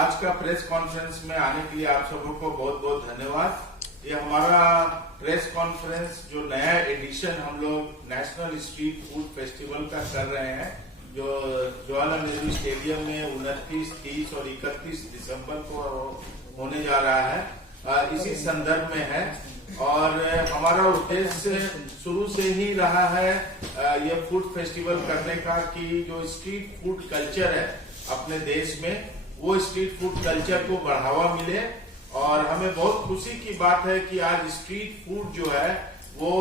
आज का press conference में आने के लिए आप सबों को बहुत बहुत धन्यवाद। ये हमारा प्रेस कॉन्फ्रेंस जो नया एडिशन हम लोग नेशनल स्ट्रीट फूड फेस्टिवल का कर रहे हैं, जो जवाहरलाल नेहरू स्टेडियम में 29, 30 और 31 दिसंबर को होने जा रहा है, इसी संदर्भ में है। और हमारा उद्देश्य शुरू से ही रहा है ये फूड फेस्टिवल करने का कि जो स्ट्रीट फूड कल्चर है अपने देश में, वो स्ट्रीट फूड कल्चर को बढ़ावा मिले। और हमें बहुत खुशी की बात है कि आज स्ट्रीट फूड जो है वो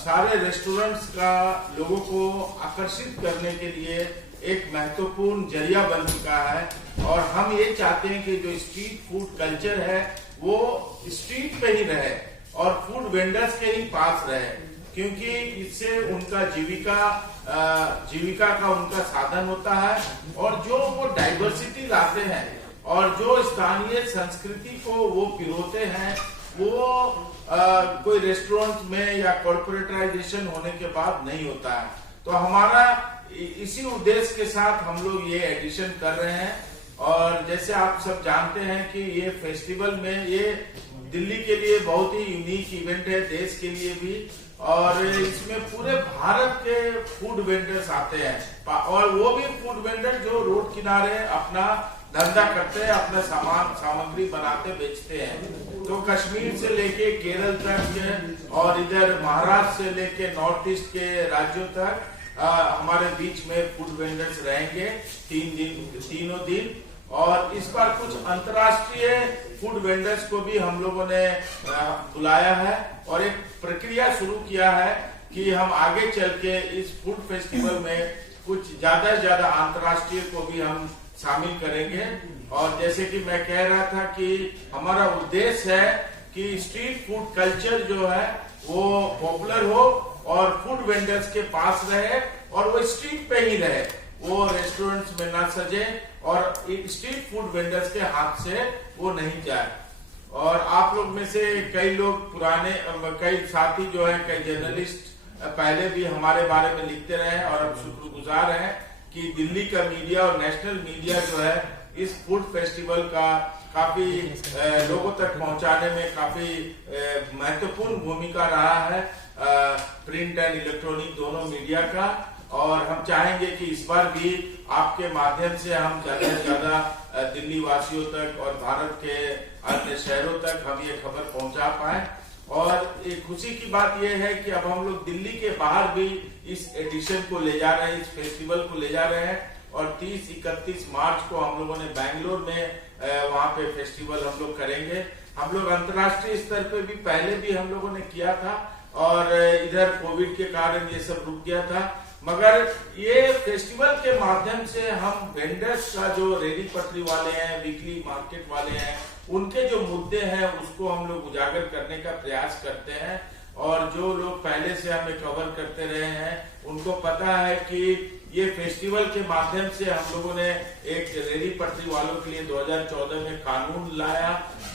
सारे रेस्टोरेंट्स का लोगों को आकर्षित करने के लिए एक महत्वपूर्ण जरिया बन चुका है। और हम ये चाहते हैं कि जो स्ट्रीट फूड कल्चर है वो स्ट्रीट पे ही रहे और फूड वेंडर्स के ही पास रहे, क्योंकि इससे उनका जीविका का उनका साधन होता है। और जो वो डाइवर्सिटी लाते हैं और जो स्थानीय संस्कृति को वो पिरोते हैं, वो कोई रेस्टोरेंट में या कॉर्पोरेटाइजेशन होने के बाद नहीं होता है। तो हमारा इसी उद्देश्य के साथ हम लोग ये एडिशन कर रहे हैं। और जैसे आप सब जानते हैं कि ये फेस्टिवल में ये दिल्ली के लिए बहुत ही यूनिक इवेंट है, देश के लिए भी। और इसमें पूरे भारत के फूड वेंडर्स आते हैं, और वो भी फूड वेंडर जो रोड किनारे अपना धंधा करते हैं, अपना सामग्री बनाते बेचते हैं। तो कश्मीर से लेके केरल तक और इधर महाराष्ट्र से लेके नॉर्थ ईस्ट के राज्यों तक हमारे बीच में फूड वेंडर्स रहेंगे तीनों दिन। और इस बार कुछ अंतर्राष्ट्रीय फूड वेंडर्स को भी हम लोगों ने बुलाया है और एक प्रक्रिया शुरू किया है कि हम आगे चल के इस फूड फेस्टिवल में कुछ ज्यादा से ज्यादा अंतर्राष्ट्रीय को भी हम शामिल करेंगे। और जैसे कि मैं कह रहा था कि हमारा उद्देश्य है कि स्ट्रीट फूड कल्चर जो है वो पॉपुलर हो और फूड वेंडर्स के पास रहे और वो स्ट्रीट पे ही रहे, वो रेस्टोरेंट्स में ना सजे और स्ट्रीट फूड वेंडर्स के हाथ से वो नहीं जाए। और आप लोग में से कई लोग पुराने, कई साथी जो है, कई जर्नलिस्ट पहले भी हमारे बारे में लिखते रहे हैं और अब शुक्रगुजार हैं कि दिल्ली का मीडिया और नेशनल मीडिया जो है इस फूड फेस्टिवल का काफी लोगों तक पहुंचाने में काफी महत्वपूर्ण भूमिका रहा है, प्रिंट एंड इलेक्ट्रॉनिक दोनों मीडिया का। और हम चाहेंगे कि इस बार भी आपके माध्यम से हम ज्यादा से ज्यादा दिल्ली वासियों तक और भारत के अन्य शहरों तक हम ये खबर पहुंचा पाए। और एक खुशी की बात यह है कि अब हम लोग दिल्ली के बाहर भी इस एडिशन को ले जा रहे हैं, इस फेस्टिवल को ले जा रहे हैं। और 30-31 मार्च को हम लोगों ने बैंगलोर में वहां पे फेस्टिवल हम लोग करेंगे। हम लोग अंतर्राष्ट्रीय स्तर पे भी पहले भी हम लोगों ने किया था और इधर कोविड के कारण ये सब रुक गया था, मगर ये फेस्टिवल के माध्यम से हम वेंडर्स का जो रेडी पटरी वाले हैं, वीकली मार्केट वाले हैं, उनके जो मुद्दे हैं उसको हम लोग उजागर करने का प्रयास करते हैं। और जो लोग पहले से हमें कवर करते रहे हैं उनको पता है कि ये फेस्टिवल के माध्यम से हम लोगों ने एक रेडी पटरी वालों के लिए 2014 में कानून लाया।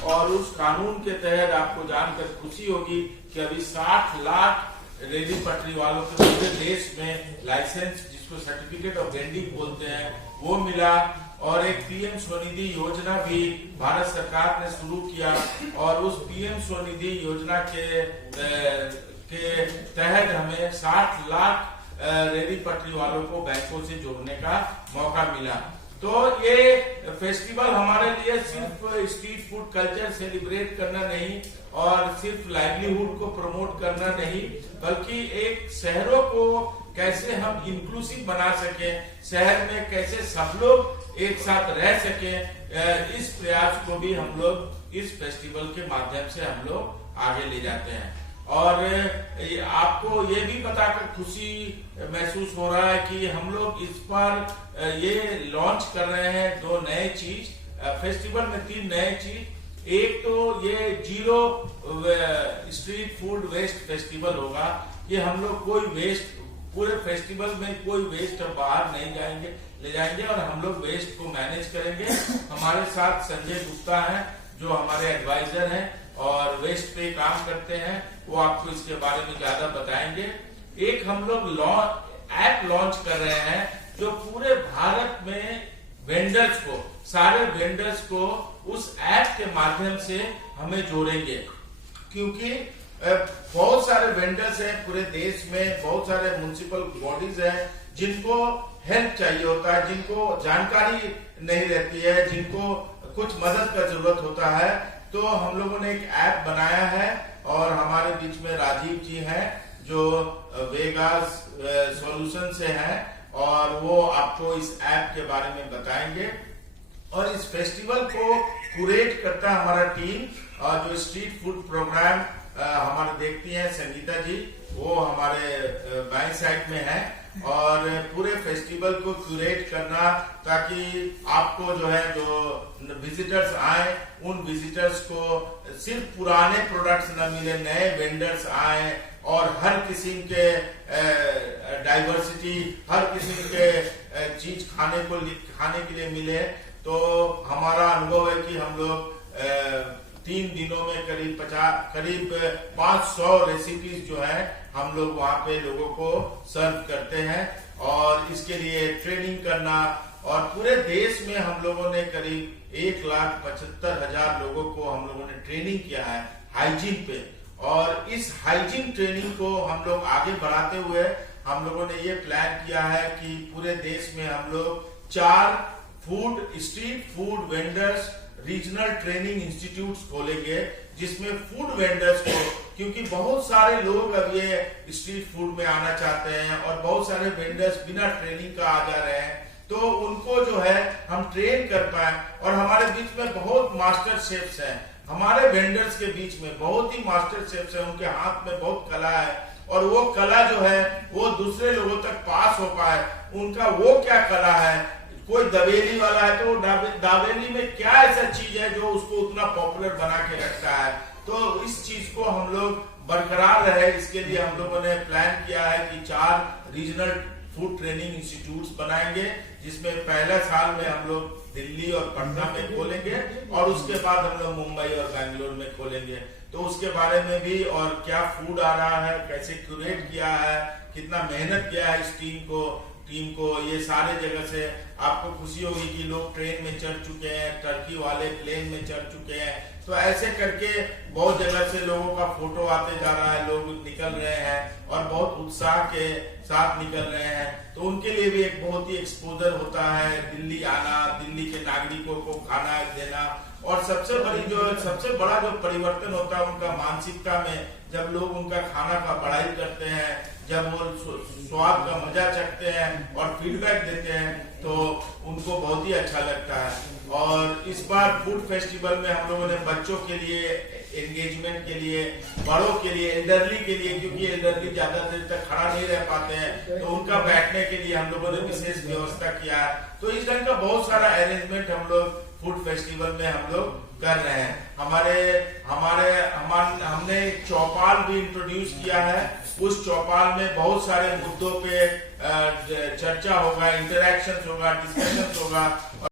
और उस कानून के तहत आपको जानकर खुशी होगी कि अभी 60 लाख रेडी पटरी वालों के पूरे देश में लाइसेंस, जिसको सर्टिफिकेट ऑफ वेंडिंग बोलते हैं, वो मिला। और एक पीएम स्वनिधि योजना भी भारत सरकार ने शुरू किया और उस पीएम स्वनिधि योजना के तहत हमें 60 लाख रेडी पटरी वालों को बैंकों से जोड़ने का मौका मिला। तो ये फेस्टिवल हमारे लिए सिर्फ स्ट्रीट फूड कल्चर सेलिब्रेट करना नहीं और सिर्फ लाइवलीहुड को प्रमोट करना नहीं, बल्कि एक शहरों को कैसे हम इंक्लूसिव बना सके, शहर में कैसे सब लोग एक साथ रह सके, इस प्रयास को भी हम लोग इस फेस्टिवल के माध्यम से हम लोग आगे ले जाते हैं। और आपको ये भी बताकर खुशी महसूस हो रहा है कि हम लोग इस बार ये लॉन्च कर रहे हैं 2 नए चीज फेस्टिवल में, 3 नए चीज। एक तो ये zero street food waste festival होगा। ये हम लोग कोई वेस्ट, पूरे फेस्टिवल में कोई वेस्ट बाहर नहीं ले जाएंगे और हम लोग वेस्ट को मैनेज करेंगे। हमारे साथ संजय गुप्ता हैं जो हमारे एडवाइजर हैं और वेस्ट पे काम करते हैं, वो आपको इसके बारे में ज्यादा बताएंगे। एक हम लोग ऐप लॉन्च कर रहे हैं जो पूरे भारत में वेंडर्स को, सारे वेंडर्स को उस ऐप के माध्यम से हमें जोड़ेंगे, क्योंकि बहुत सारे वेंडर्स हैं पूरे देश में, बहुत सारे म्युनिसिपल बॉडीज हैं जिनको हेल्प चाहिए होता है, जिनको जानकारी नहीं रहती है, जिनको कुछ मदद का जरूरत होता है। तो हम लोगों ने एक ऐप बनाया है और हमारे बीच में राजीव जी हैं जो वेगास सॉल्यूशन से हैं और वो आपको इस ऐप के बारे में बताएंगे। और इस फेस्टिवल को क्यूरेट करता है हमारा टीम, और जो स्ट्रीट फूड प्रोग्राम हमारे देखती हैं संगीता जी, वो हमारे बाएं साइड में है, और पूरे फेस्टिवल को क्यूरेट करना ताकि आपको जो है, जो विजिटर्स आए उन विजिटर्स को सिर्फ पुराने प्रोडक्ट्स न मिले, नए वेंडर्स आए और हर किस्म के डाइवर्सिटी, हर किस्म के चीज खाने के लिए मिले। तो हमारा अनुभव है कि हम लोग 3 दिनों में करीब 500 रेसिपीज जो है हम लोग वहाँ पे लोगों को सर्व करते हैं, और इसके लिए ट्रेनिंग करना, और पूरे देश में हम लोगों ने करीब 1,75,000 लोगों को हम लोगों ने ट्रेनिंग किया है हाइजीन पे। और इस हाइजीन ट्रेनिंग को हम लोग आगे बढ़ाते हुए हम लोगों ने ये प्लान किया है कि पूरे देश में हम लोग 4 street food vendors regional training institutes खोलेंगे, जिसमें फूड वेंडर्स को, क्योंकि बहुत सारे लोग अब ये स्ट्रीट फूड में आना चाहते हैं और बहुत सारे वेंडर्स बिना ट्रेनिंग का आ जा रहे हैं, तो उनको जो है हम ट्रेन कर पाए। और हमारे बीच में बहुत मास्टर शेफ्स हैं, हमारे वेंडर्स के बीच में बहुत ही मास्टर शेफ्स हैं, उनके हाथ में बहुत कला है, और वो कला जो है वो दूसरे लोगों तक पास हो पाए। उनका वो क्या कला है, कोई दवेली वाला है तो दावेली में क्या ऐसा चीज है जो उसको उतना पॉपुलर बना के रखता है। तो इस चीज को हम लोग बरकरार रहे, इसके लिए हम लोगों ने प्लान किया है कि 4 रीजनल फूड ट्रेनिंग इंस्टीट्यूट्स बनाएंगे, जिसमें पहले साल में हम लोग दिल्ली और पटना में खोलेंगे, और उसके बाद हम लोग मुंबई और बैंगलोर में खोलेंगे। तो उसके बारे में भी, और क्या फूड आ रहा है, कैसे क्यूरेट किया है, कितना मेहनत किया है इस टीम को, ये सारे जगह से आपको खुशी होगी कि लोग ट्रेन में चढ़ चुके हैं, टर्की वाले प्लेन में चढ़ चुके हैं। तो ऐसे करके बहुत जगह से लोगों का फोटो आते जा रहा है, लोग निकल रहे हैं और बहुत उत्साह के साथ निकल रहे हैं। तो उनके लिए भी एक बहुत ही एक्सपोजर होता है, दिल्ली आना, दिल्ली के नागरिकों को खाना देना, और सबसे बड़ा जो परिवर्तन होता है उनका मानसिकता में, जब लोग उनका खाना का बड़ाई करते हैं, जब वो स्वाद का मजा चखते हैं और फीडबैक देते हैं, तो उनको बहुत ही अच्छा लगता है। और इस बार फूड फेस्टिवल में हम लोगों ने बच्चों के लिए एंगेजमेंट के लिए, बड़ों के लिए, एल्डरली के लिए, क्योंकि एल्डरली ज्यादा देर तक खड़ा नहीं रह पाते हैं, तो उनका बैठने के लिए हम लोगों ने विशेष व्यवस्था किया है। तो इस ढंग का बहुत सारा अरेंजमेंट हम लोग फूड फेस्टिवल में हम लोग कर रहे हैं। हमने एक चौपाल भी इंट्रोड्यूस किया है। उस चौपाल में बहुत सारे मुद्दों पे चर्चा होगा, इंटरेक्शन होगा, डिस्कशन होगा,